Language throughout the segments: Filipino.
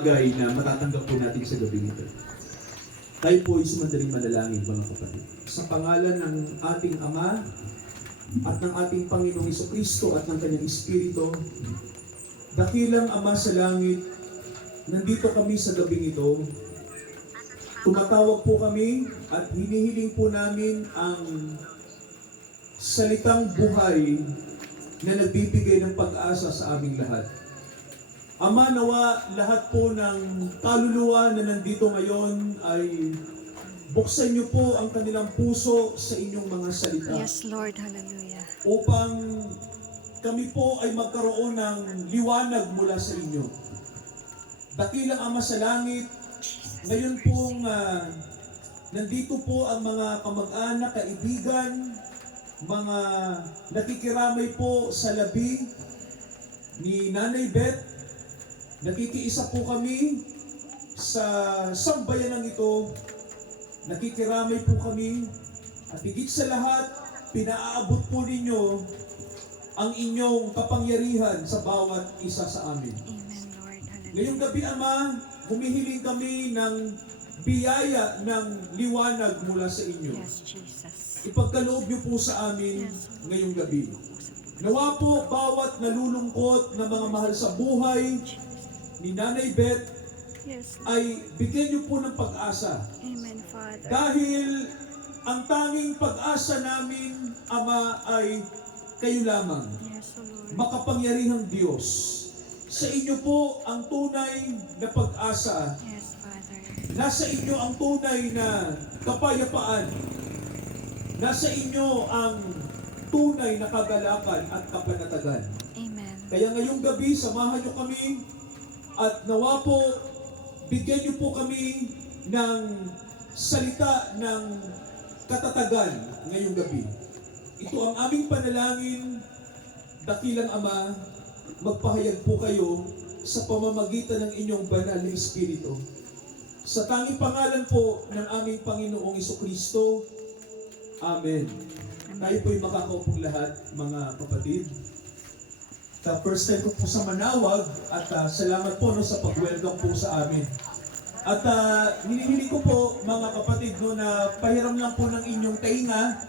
bagay na matatanggap po natin sa gabi nito. Tayo po ay sumandaling manalangin, mga kapatid. Sa pangalan ng ating Ama at ng ating Panginoong Jesucristo at ng Kanyang Espiritu, dakilang Ama sa langit, nandito kami sa gabing ito. Tumatawag po kami at hinihiling po namin ang salitang buhay na nagbibigay ng pag-asa sa aming lahat. Ama, nawa lahat po ng kaluluwa na nandito ngayon ay buksan niyo po ang kanilang puso sa inyong mga salita. Yes, Lord. Hallelujah. Upang kami po ay magkaroon ng liwanag mula sa inyo. Dakilang Ama sa langit, ngayon pong nandito po ang mga kamag-anak, kaibigan, mga nakikiramay po sa labi ni Nanay Beth. Nakikiisa po kami sa sambayanang ito. Nakikiramay po kami at higit sa lahat, pinaaabot po ninyo ang inyong kapangyarihan sa bawat isa sa amin. Amen, Lord. Hallelujah. Ngayong gabi, Ama, humihiling kami ng biyaya ng liwanag mula sa inyo. Yes, Jesus. Ipagkaloob niyo po sa amin ngayong gabi. Nawa po bawat nalulungkot na mga mahal sa buhay ni Nanay Beth Yes. ay bigyan niyo po ng pag-asa. Amen, Father. Dahil ang tanging pag-asa namin, Ama, ay kayo lamang. Yes, Lord. Makapangyarihang Diyos. Sa inyo po ang tunay na pag-asa. Yes, Father. Nasa inyo ang tunay na kapayapaan. Nasa inyo ang tunay na kagalakan at kapanatagan. Amen. Kaya ngayong gabi, samahan niyo kami at nawa po, bigyan niyo po kami ng salita ng katatagan ngayong gabi. Ito ang aming panalangin, dakilang Ama, magpahayag po kayo sa pamamagitan ng inyong banal na Espiritu. Sa tanging pangalan po ng aming Panginoong Jesucristo, Amen. Tayo po'y makakaupong lahat, mga kapatid. First time ko po sa Manawag at salamat po no, sa pag-welcome po sa amin. At hinihiling ko po, mga kapatid, no, na pahiram lang po ng inyong tainga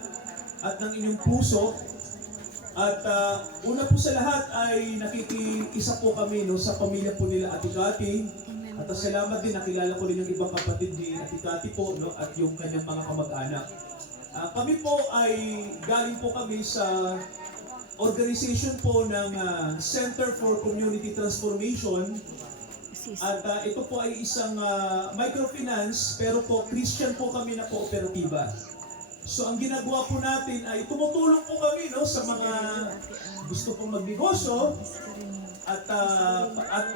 at ng inyong puso. At una po sa lahat ay nakikiisa po kami no, sa pamilya po nila Ate Cathy. At salamat din, nakilala ko rin yung ibang kapatid ni Ate Cathy po no, at yung kanyang mga kamag-anak. Kami po ay galing po kami sa organization po ng Center for Community Transformation. At ito po ay isang microfinance pero po Christian po kami na kooperatiba. So ang ginagawa po natin ay tumutulong po kami no, sa mga gusto pong magnegosyo. At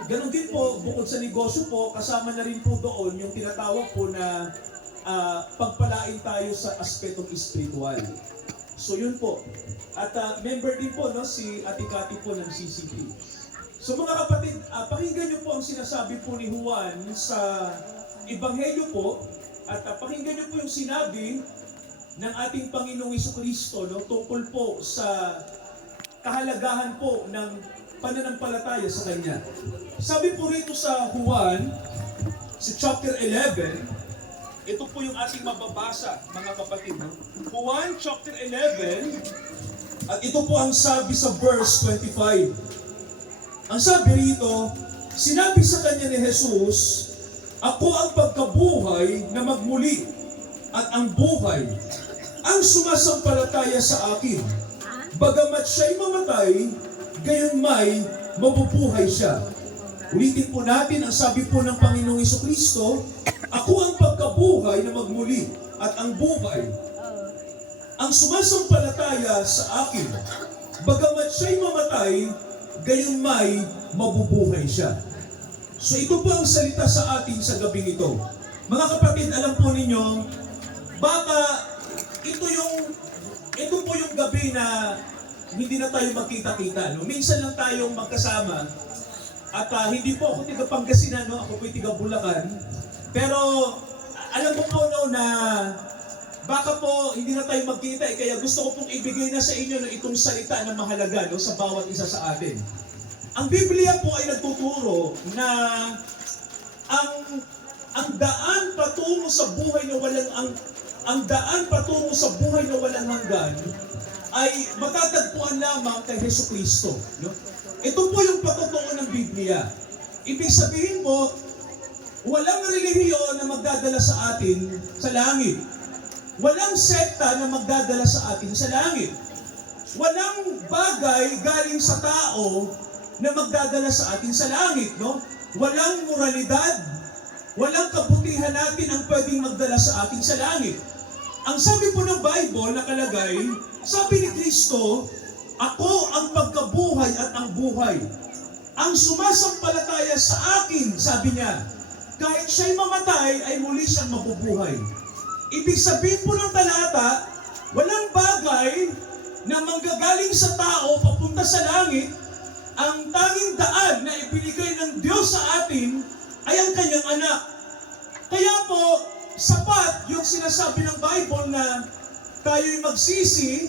ganoon din po, bukod sa negosyo po, kasama na rin po doon yung tinatawag po na pagpalain tayo sa aspetong espiritual. So yun po. At member din po no, si Ate Cathy po ng CCP. So mga kapatid, pakinggan niyo po ang sinasabi po ni Juan sa Ebanghelyo po. At pakinggan niyo po yung sinabi ng ating Panginoong Jesucristo no, tungkol po sa kahalagahan po ng pananampalataya sa Kanya. Sabi po rito sa Juan, sa chapter 11, ito po yung ating mababasa, mga kapatid. No? Juan chapter 11, at ito po ang sabi sa verse 25. Ang sabi rito, sinabi sa kanya ni Jesus, ako ang pagkabuhay na magmuli at ang buhay. Ang sumasampalataya sa akin, bagamat siya'y mamatay, gayon may mabubuhay siya. Ulitin po natin ang sabi po ng Panginoong Jesucristo, ako ang pagkabuhay na magmuli at ang buhay. Ang sumasampalataya sa akin, bagamat siya'y mamatay, gayon may mabubuhay siya. So ito po ang salita sa atin sa gabing ito. Mga kapatid, alam po ninyo, baka ito po yung gabi na hindi na tayo magkita-kita. No? Minsan lang tayong magkasama. At hindi po ako tiga Pangasinan, no? Ako po tiga Bulacan. Pero alam mo po no, na baka po hindi na tayo magkita. Kaya gusto ko pong ibigay na sa inyo no, itong salita na mahalaga no, sa bawat isa sa atin. Ang Biblia po ay nagtuturo na ang daan patungo sa buhay na walang ang daan patungo sa buhay na walang hanggan ay matatagpuan lamang kay Jesucristo, no? Ito po yung patotoo ng Biblia. Ibig sabihin po, walang relihiyon na magdadala sa atin sa langit. Walang sekta na magdadala sa atin sa langit. Walang bagay galing sa tao na magdadala sa atin sa langit, no? Walang moralidad, walang kabutihan natin ang pwedeng magdala sa atin sa langit. Ang sabi po ng Bible nakalagay, sabi ni Kristo, ako ang pagkabuhay at ang buhay. Ang sumasampalataya sa akin, sabi niya, kahit siya'y mamatay, ay muli siyang mabubuhay. Ibig sabihin po ng talata, walang bagay na manggagaling sa tao papunta sa langit. Ang tanging daan na ibinigay ng Diyos sa atin ay ang kanyang anak. Kaya po, sapat yung sinasabi ng Bible na tayo'y magsisi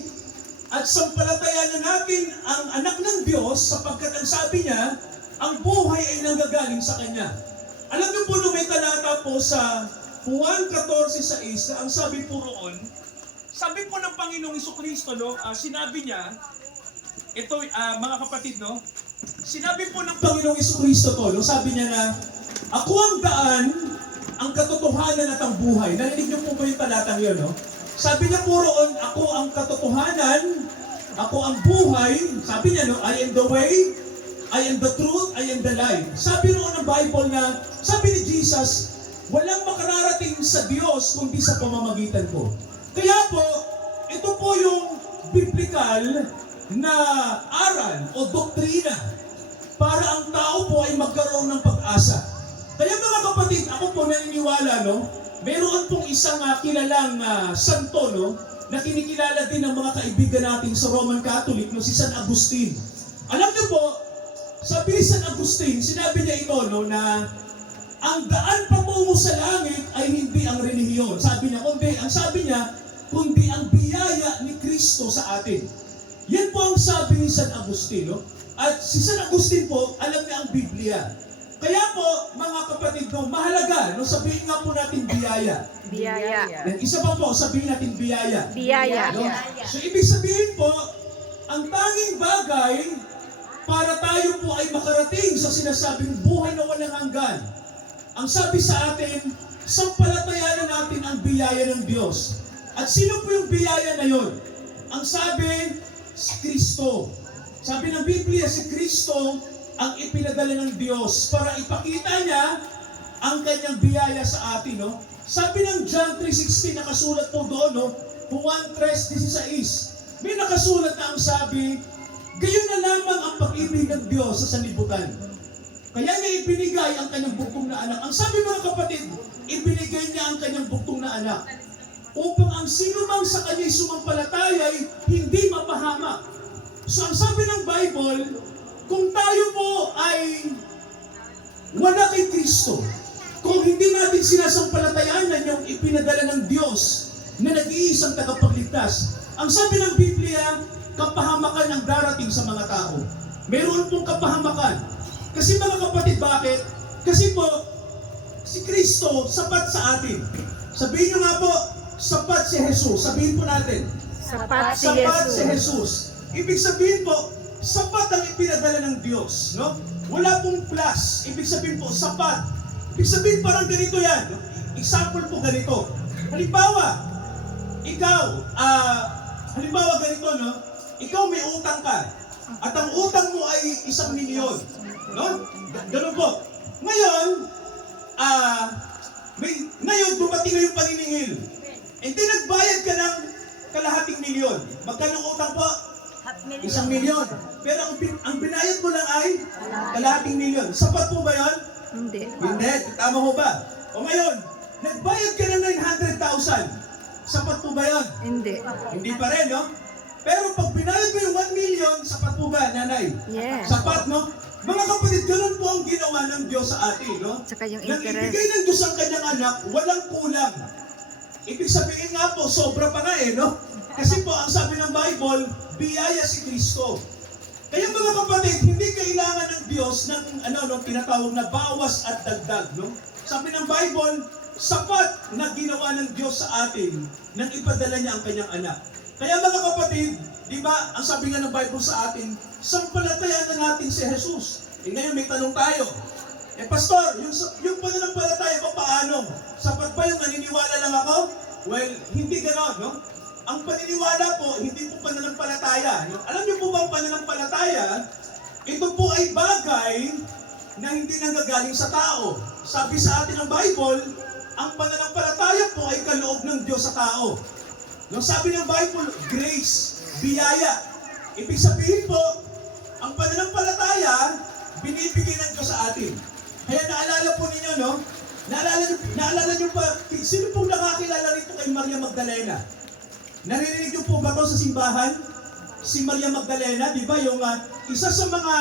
at sampalatayanan natin ang anak ng Diyos sapagkat ang sabi niya, ang buhay ay nanggagaling sa Kanya. Alam niyo po nung may talata po sa Juan 14:6, ang sabi po roon, sabi po ng Panginoong Jesucristo, no, sinabi niya, ito mga kapatid, no, sinabi po ng Panginoong Jesucristo to, no, sabi niya na, ako ang daan, ang katotohanan at ang buhay. Narinig niyo po ba yung talatang yun, no? Sabi niya po roon, ako ang katotohanan, ako ang buhay. Sabi niya, no, I am the way, I am the truth, I am the life. Sabi roon ng Bible na, sabi ni Jesus, walang makararating sa Diyos kundi sa pamamagitan ko. Kaya po, ito po yung biblical na aral o doktrina para ang tao po ay magkaroon ng pag-asa. Kaya mga kapatid, ako po naniniwala, no, meron pong isang kilalang santo, no, na kinikilala din ng mga kaibigan natin sa Roman Catholic, no, si San Agustin. Alam niyo po, sabi ni San Agustin, sinabi niya ito, no, na ang daan patungo sa langit ay hindi ang relihiyon. Sabi niya, kundi ang biyaya ni Kristo sa atin. Yan po ang sabi ni San Agustin, no? At si San Agustin po, alam niya ang Biblia. Kaya po, mga kapatid, no, mahalaga, no, sabihin nga po natin biyaya. Biyaya. Then, isa pa po, sabihin natin biyaya. Biyaya. No? So, ibig sabihin po, ang tanging bagay para tayo po ay makarating sa sinasabing buhay na walang hanggan. Ang sabi sa atin, sampalatayanan natin ang biyaya ng Diyos. At sino po yung biyaya na yon? Ang sabi, si Kristo. Sabi ng Biblia, si Kristo ang ipinadala ng Diyos para ipakita niya ang kanyang biyaya sa atin, no? Sabi ng John 3:16, nakasulat po doon, no? Juan 3:16. May nakasulat na ang sabi, gayon na lamang ang pag-ibig ng Diyos sa sanlibutan. Kaya niya ibinigay ang kanyang buktong na anak. Ang sabi mga kapatid, ibinigay niya ang kanyang buktong na anak upang ang sino mang sa kanya'y sumampalataya ay hindi mapahamak. So ang sabi ng Bible, kung tayo po ay wala kay Kristo, kung hindi natin sinasampalatayanan yung ipinadala ng Diyos na nag-iisang tagapagligtas, ang sabi ng Biblia, kapahamakan ang darating sa mga tao. Meron pong kapahamakan. Kasi mga kapatid, bakit? Kasi po, si Kristo sapat sa atin. Sabihin nyo nga po, sapat si Jesus. Sabihin po natin, Sapat si sapat si Jesus. Jesus. Ibig sabihin po, sapat ang ipinadala ng Diyos, no? Wala pong plus. Ibig sabihin po, sapat. Ibig sabihin parang ganito yan. No? Example po ganito. Halimbawa, ikaw, halimbawa ganito, no? Ikaw may utang ka. At ang utang mo ay 1 milyon. No? Ganun po. Ngayon, ngayon dumating na yung paniningil. And then nagbayad ka ng kalahating milyon. Magkano utang po? 1 milyon. Pero ang binayad mo lang ay kalahating milyon. Sapat po ba yun? Hindi. Hindi. Tama mo ba? O ngayon, nagbayad ka ng 900,000. Sapat po ba yun? Hindi. Hindi pa rin, no? Pero pag binayad mo yung 1 million, sapat po ba, nanay? Yes. Sapat, no? Mga kapatid, ganun po ang ginawa ng Diyos sa atin, no? Tsaka yung Nang interest. ibigay ng Diyos ang kanyang anak, walang kulang. Ibig sabihin nga po, sobra pa nga no? Kasi po, ang sabi ng Bible, biyaya si Kristo. Kaya mga kapatid, hindi kailangan ng Diyos ng tinatawag na bawas at dagdag, no? Sabi ng Bible, sapat na ginawa ng Diyos sa atin nang ipadala niya ang kanyang anak. Kaya mga kapatid, di ba, ang sabi nga ng Bible sa atin, sampalatayan na natin si Jesus. Ngayon may tanong tayo, Pastor, yung pananampalataya ko paano? Sapat ba yung naniniwala lang ako? Well, hindi ganon, no? Ang paniniwala po, hindi po pananampalataya. Alam niyo po ba ang pananampalataya? Ito po ay bagay na hindi nanggagaling sa tao. Sabi sa atin ng Bible, ang pananampalataya po ay kaloob ng Diyos sa tao. No, sabi ng Bible, grace, biyaya. Ibig sabihin po, ang pananampalataya, binibigay ng Diyos sa atin. Kaya naalala po ninyo, no? Naalala niyo pa, sino pong nakakilala rito kay Maria Magdalena? Naririnig niyo po ba ito sa simbahan? Si Maria Magdalena, di ba, yung isa sa mga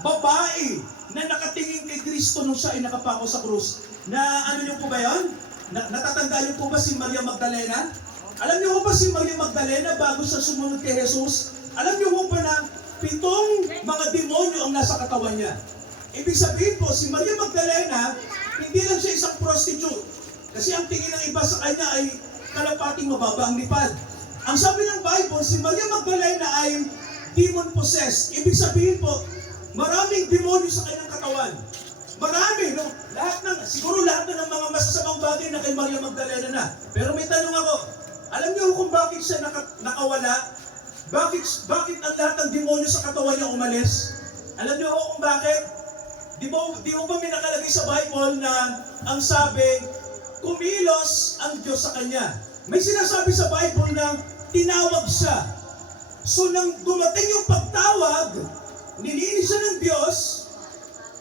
babae na nakatingin kay Kristo nung siya ay nakapako sa krus. Na ano niyo po ba yun? Natatandaan niyo po ba si Maria Magdalena? Alam niyo po ba si Maria Magdalena bago siya sumunod kay Jesus? Alam niyo po ba na 7 mga demonyo ang nasa katawan niya? Ibig sabihin po, si Maria Magdalena, hindi lang siya isang prostitute. Kasi ang tingin ng iba sa kanya ay kalapating mababa ang lipad. Ang sabi ng Bible, si Maria Magdalena ay demon-possessed. Ibig sabihin po, maraming demonyo sa kanyang katawan. Marami, no? Siguro lahat na ng mga masasamang bagay na kay Maria Magdalena na. Pero may tanong ako, alam niyo kung bakit siya nakawala? Bakit ang lahat ng demonyo sa katawan niya umalis? Alam niyo kung bakit? Di mo ba may nakalagay sa Bible na ang sabi, kumilos ang Diyos sa kanya? May sinasabi sa Bible na tinawag siya. So nang dumating yung pagtawag, nilinis siya ng Diyos,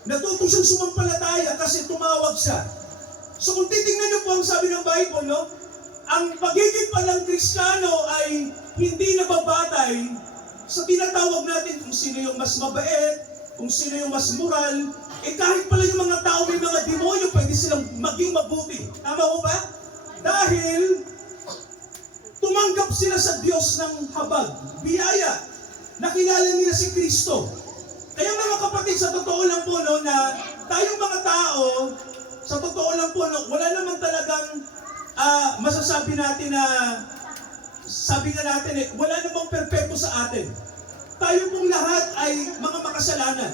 natuto siyang sumampalataya kasi tumawag siya. So kung titingnan niyo po ang sabi ng Bible, no? Ang pagiging palang Kristiyano ay hindi nababatay sa tinatawag natin kung sino yung mas mabait, kung sino yung mas moral, kahit pala yung mga tao may mga demonyo, pwede silang maging mabuti. Tama ho ba? Dahil tumanggap sila sa Diyos ng habag, biyaya. Nakilala nila si Kristo. Kaya mga kapatid, sa totoo lang po, no, na tayong mga tao, sa totoo lang po, no, wala naman talagang masasabi natin na, sabi nga natin wala namang perpekto sa atin. Tayo pong lahat ay mga makasalanan.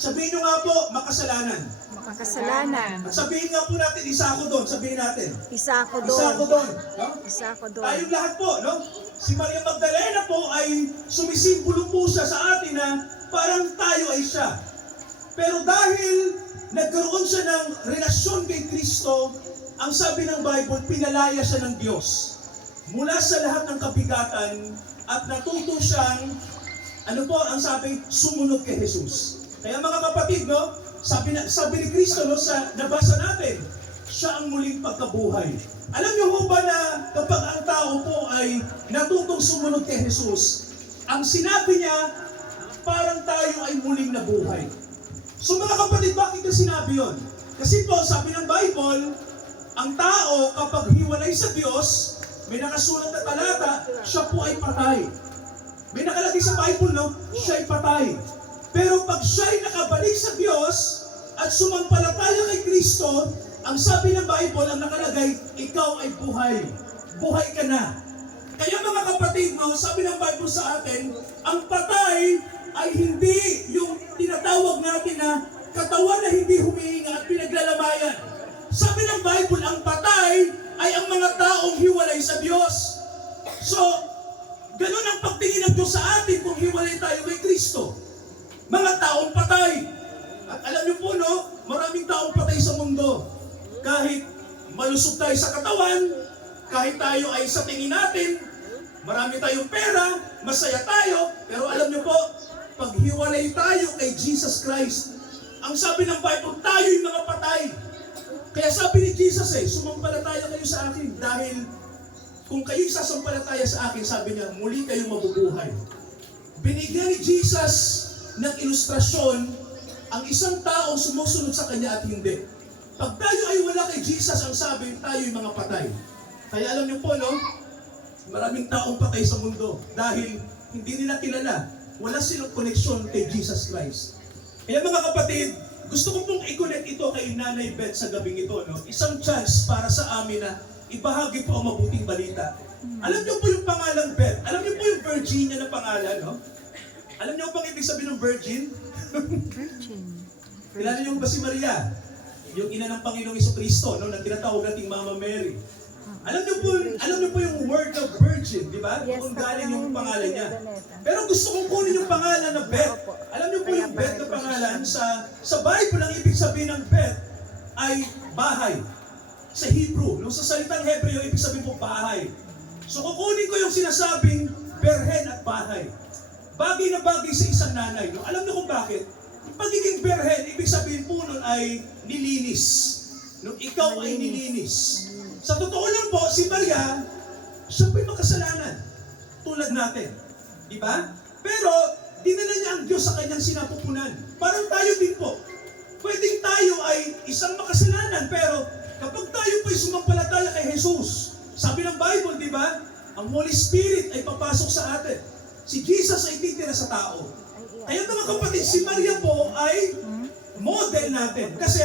Sabihin nyo nga po, makasalanan. Makasalanan. At sabihin nga po natin, isa ako doon. Sabihin natin. Isa ako Isa ako doon. doon. No? Isa ako doon. Tayong lahat po, no? Si Maria Magdalena po ay sumisimbolo po siya sa atin na parang tayo ay siya. Pero dahil nagkaroon siya ng relasyon kay Kristo, ang sabi ng Bible, pinalaya siya ng Diyos. Mula sa lahat ng kabigatan at natuto siyang, ano po ang sabi, sumunod kay Jesus. Kaya mga kapatid, no, sabi ni Kristo, no, sa nabasa natin, siya ang muling pagkabuhay. Alam niyo ho ba na kapag ang tao po ay natutong sumunod kay Jesus, ang sinabi niya, parang tayo ay muling nabuhay. So mga kapatid, bakit niya sinabi yon? Kasi po, sabi ng Bible, ang tao kapag hiwalay sa Diyos, may nakasulat na talata, siya po ay patay. May nakalagay sa Bible, no? Siya ay patay. Pero pag siya'y nakabalik sa Diyos at sumampalataya kay Kristo, ang sabi ng Bible, ang nakalagay, ikaw ay buhay. Buhay ka na. Kaya mga kapatid, no, sabi ng Bible sa atin, ang patay ay hindi yung tinatawag natin na katawan na hindi humihinga at pinaglalamayan. Sabi ng Bible, ang patay ay ang mga taong hiwalay sa Diyos. So, ganun ang pagtingin ng Diyos sa atin kung hiwalay tayo kay Kristo. Mga taong patay. At alam niyo po, no, maraming taong patay sa mundo. Kahit malusog tayo sa katawan, kahit tayo ay sa tingin natin, marami tayong pera, masaya tayo, pero alam niyo po, pag hiwalay tayo kay Jesus Christ, ang sabi ng Bible, tayo yung mga patay. Kaya sabi ni Jesus, sumampalataya kayo sa akin dahil kung kayo sasampalataya sa akin, sabi niya, muli kayong mabubuhay. Binigyan ni Jesus ng ilustrasyon ang isang taong sumusunod sa kanya at hindi. Pag tayo ay wala kay Jesus, ang sabi, tayo yung mga patay. Kaya alam niyo po, no? Maraming taong patay sa mundo dahil hindi nila kilala. Wala silang koneksyon kay Jesus Christ. Kaya mga kapatid, gusto ko pong i-connect ito kay Nanay Beth sa gabing ito, no? Isang chance para sa amin na ibahagi po ang mabuting balita. Alam niyo po yung pangalan Beth, alam niyo po yung Virginia na pangalan, no? Alam niyo bang ibig sabihin ng virgin? Virgin. Kilala niyo ba si Maria? Yung ina ng Panginoong Jesucristo, no? Na tinatawag nating Mama Mary. Alam niyo po yung word of virgin, di ba? Yes, Kung galing yung yung pangalan niya. Doneta. Pero gusto kong kunin yung pangalan na Beth. Opo. Alam niyo po yung Kaya Beth na Bible pangalan sa Bible, ang ibig sabihin ng Beth ay bahay. Sa Hebrew, sa salitang Hebreo, ibig sabihin po bahay. So kukunin ko yung sinasabing berhen at bahay. Bagay na bagay sa isang nanay. No? Alam niyo kung bakit? Yung pagiging berhen, ibig sabihin po nun ay nilinis. No? Ikaw ay nilinis. Sa totoo lang po, si Maria, siya po'y makasalanan. Tulad natin. Di ba? Pero, dinala niya ang Diyos sa kanyang sinapupunan. Parang tayo din po. Pwedeng tayo ay isang makasalanan, pero kapag tayo po'y sumampalataya kay Jesus, sabi ng Bible, di ba? Ang Holy Spirit ay papasok sa atin. Si Jesus ay titira sa tao. Kaya mga kapatid, si Maria po ay model natin. Kasi,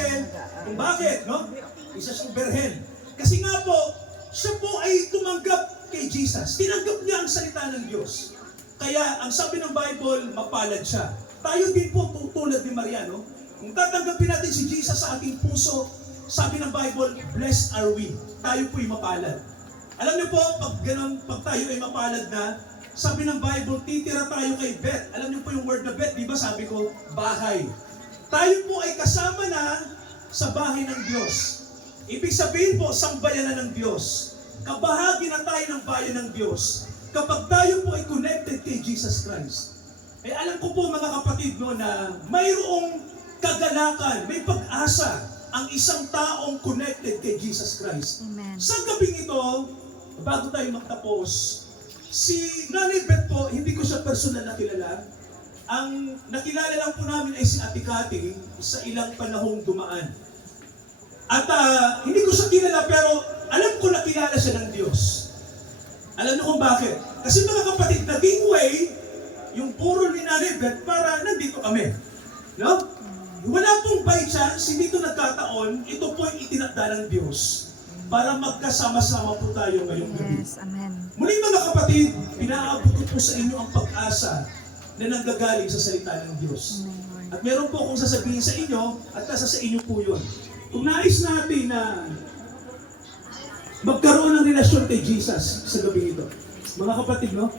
kung bakit, no? Isa siyang berhen. Kasi nga po, siya po ay tumanggap kay Jesus. Tinanggap niya ang salita ng Diyos. Kaya, ang sabi ng Bible, mapalad siya. Tayo din po tulad ni Maria, no? Kung tatanggapin natin si Jesus sa ating puso, sabi ng Bible, blessed are we. Tayo po'y mapalad. Alam niyo po, pag tayo ay mapalad na, sabi ng Bible, titira tayo kay Beth. Alam niyo po yung word na Beth, di ba sabi ko, bahay. Tayo po ay kasama na sa bahay ng Diyos. Ibig sabihin po, sambayanan ng Diyos. Kabahagi na tayo ng bayan ng Diyos. Kapag tayo po ay connected kay Jesus Christ. Eh alam ko po mga kapatid no, na mayroong kagalakan, may pag-asa ang isang taong connected kay Jesus Christ. Amen. Sa gabing ito, bago tayo magtapos, si Nanay Beth po, hindi ko siya personal na kilala. Ang nakilala lang po namin ay si Ate Cathy sa ilang panahong dumaan. At hindi ko siya kilala pero alam ko na kilala siya ng Diyos. Alam niyo kung bakit? Kasi mga kapatid, naging way yung puro ni Nanay Beth para nandito kami. No? Wala pong by chance, hindi ito nagkataon, ito po yung itinakda ng Diyos para magkasama-sama po tayo ngayong gabi. Yes, amen. Muli mga kapatid, pinaabot ko po sa inyo ang pag-asa na nanggagaling sa salita ng Diyos. Amen, Lord. At meron po akong sasabihin sa inyo at nasa sa inyo po yun. Kung nais natin na magkaroon ng relasyon kay Jesus sa gabi ito, mga kapatid, no?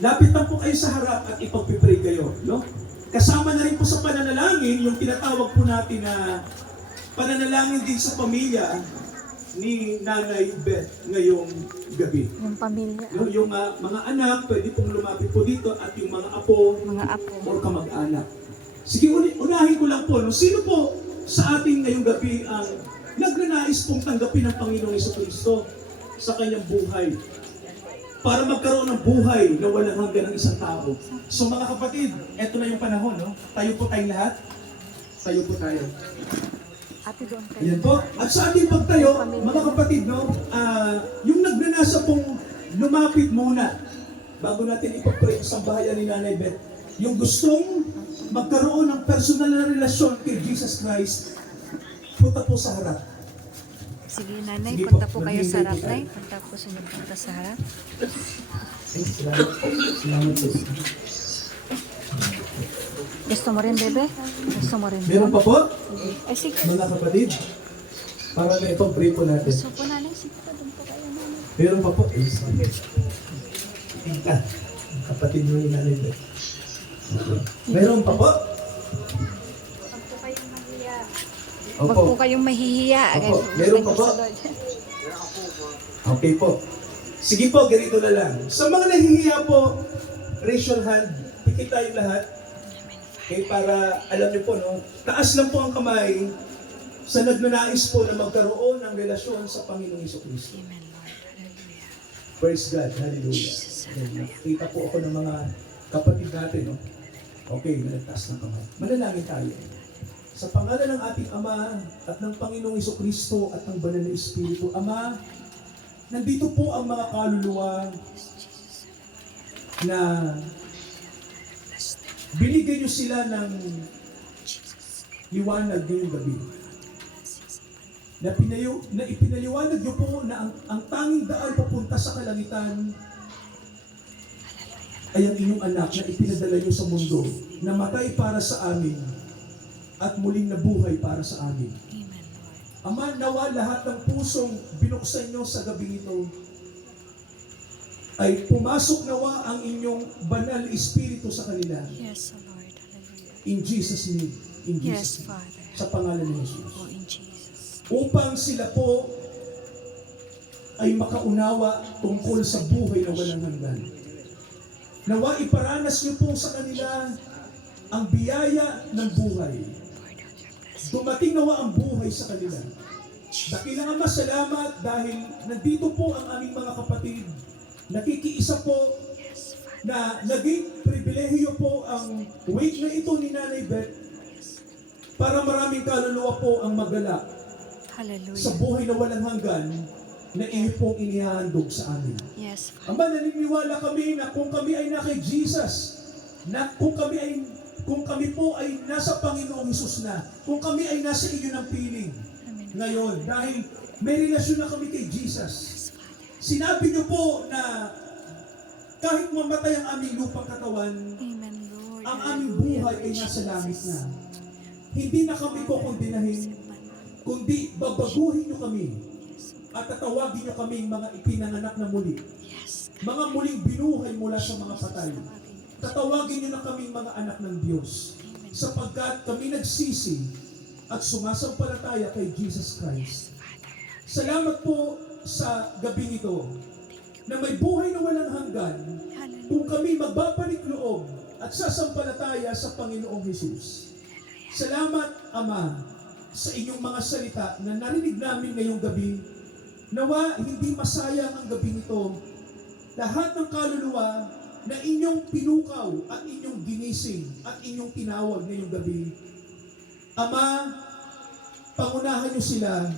Lapit lang po kayo sa harap at ipagpipray kayo, no? Kasama na rin po sa pananalangin, yung tinatawag po natin na pananalangin din sa pamilya ni Nanay Beth ngayong gabi. Yung pamilya, No, yung mga anak, pwede pong lumapit po dito at yung mga apo mga apo. or kamag-anak. Sige, unahin ko lang po, no? Sino po sa ating ngayong gabi ang nagnanais pong tanggapin ng Panginoong Jesucristo sa kanyang buhay para magkaroon ng buhay na walang hanggan ng isang tao? So mga kapatid, eto na yung panahon, no? Tayo po tayong lahat. Tayo po tayo. Ate doon kayo. Ayan po. At sa ating pagtayo, mga kapatid, no, yung nagnanasa pong lumapit muna bago natin ipag-pray sa bahayan ni Nanay Beth, yung gustong magkaroon ng personal na relasyon kay Jesus Christ, punta po sa harap. Sige, nanay, Sige punta po, po kayo sa maghihintay harap, po nay. tayo. Punta po sa inyo, punta sa harap. Ay, salamat po. Salamat po. Gusto mo rin, bebe? Gusto mo rin? Meron pa po, Ay, sige. mga kapatid, para na ipag-pray po natin. Gusto po, nanay. Sige po, doon po kayo, nanay. Meron pa po. Eh, sige. Tingka, kapatid mo yung Nanay Beth. Meron pa po? Huwag po kayong mahihiya. Opo. Meron pa po? Okay po. Sige po, ganito na lang. Sa mga nahihiya po, raise your hand. Pikit tayong lahat. Okay, para alam niyo po, no? Taas lang po ang kamay sa nagnanais po na magkaroon ng relasyon sa Panginoong Jesucristo. Amen, Lord. Hallelujah. Praise God. Hallelujah. Kita po ako ng mga kapatid natin, no? Okay, nalagtas ng kamay. Manalangin tayo. Sa pangalan ng ating Ama at ng Panginoong Jesucristo at ng Banal na Espiritu, Ama, nandito po ang mga kaluluwa na binigyan niyo sila ng liwanag ngayong gabi. Na ipinaliwanag niyo po na ang tanging daan papunta sa kalangitan ay ang inyong anak na ipinadala niyo sa mundo, na matay para sa amin at muling nabuhay para sa amin. Amen, Lord. Ama, nawa lahat ng pusong binuksan niyo sa gabi ito ay pumasok nawa ang inyong banal espiritu sa kanila. Yes, Lord. Hallelujah. In Jesus' name. In Yes, Jesus' name. Father. Sa pangalan ni Jesus. Oh, in Jesus. Upang sila po ay makaunawa tungkol sa buhay na walang hanggan. Nawa iparanas niyo po sa kanila ang biyaya ng buhay. Dumating nawa ang buhay sa kanila. Dakilang Ama, salamat dahil nandito po ang aming mga kapatid. Nakikiisa po na naging pribilehiyo po ang wake na ito ni Nanay Beth para maraming kaluluwa po ang magala sa Hallelujah. buhay na walang hanggan na iyo pong inihahandog sa amin. Yes, Father. Ama, naniniwala kami na kung kami ay na kay Jesus, na kung kami po ay nasa Panginoong Hesus na, kung kami ay nasa iyo ng piling Amen. ngayon, dahil may relasyon na kami kay Jesus. Yes, Father. Sinabi niyo po na kahit mamatay ang aming lupang katawan, Amen, Lord. ang aming Hallelujah, buhay ay Lord nasa langit na. Jesus. Hindi na kami kukundinahin, kundi babaguhin niyo kami at tatawagin niyo kaming mga ipinanganak na muli. Yes. Mga muling binuhay mula sa mga patay. Tatawagin niyo na kaming mga anak ng Diyos sapagkat kami nagsisi at sumasampalataya kay Jesus Christ. Salamat po sa gabi ito na may buhay na walang hanggan kung kami magbabalik loob at sasampalataya sa Panginoong Jesus. Salamat, Ama, sa inyong mga salita na narinig namin ngayong gabi. Nawa hindi masayang ang gabi nito. Lahat ng kaluluwa na inyong pinukaw at inyong ginising at inyong tinawag ngayong gabi. Ama, pangunahan niyo sila.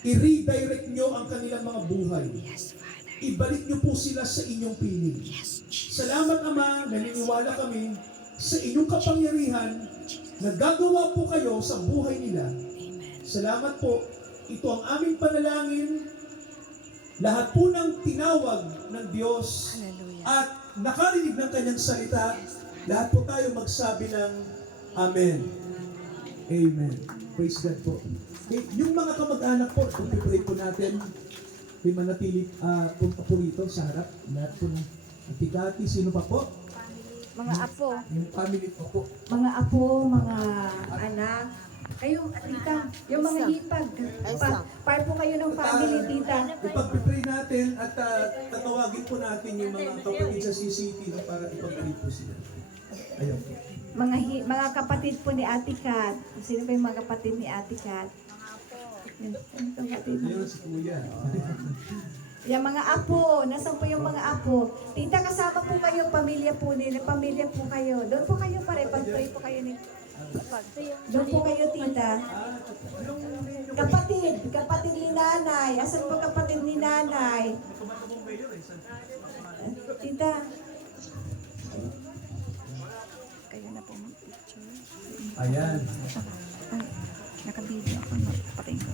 I-redirect niyo ang kanilang mga buhay. Yes, Father. Ibalik niyo po sila sa inyong piling. Yes, Jesus. Salamat, Ama, naniniwala kami sa inyong kapangyarihan na gagawa po kayo sa buhay nila. Amen. Salamat po. Ito ang aming panalangin. Lahat po ng tinawag ng Diyos Hallelujah. at nakarinig ng kanyang salita, lahat po tayo magsabi ng Amen. Amen. Praise God po. Yung mga kamag-anak po, kung pipray po natin, may manatili, punta po rito sa harap. Lahat po ng Atikati, sino pa po? Mga apo. Yung family po po. Mga apo, mga anak, kayo, tita, yung mga hipag, part po kayo ng family, tita. Ipag-pray natin at tatawagin po natin yung mga kapatid sa CCT na para ipag-pray po sila. Ayun po. Mga kapatid po ni Ate Kat. Sino ba yung mga kapatid ni Ate Kat? Yung kapatid. Ayun si Kuya. Yung mga apo, nasan po yung mga apo? Tita, kasama po kayo, pamilya po nila, pamilya po kayo. Doon po kayo pare, pag-pray po kayo ni... Doon po kayo, tita. Kapatid ni nanay. Asan po kapatid ni nanay? Tita, Kayo na po mag-picture. Ayan. Ay, nakabidyo ako. Patay ko.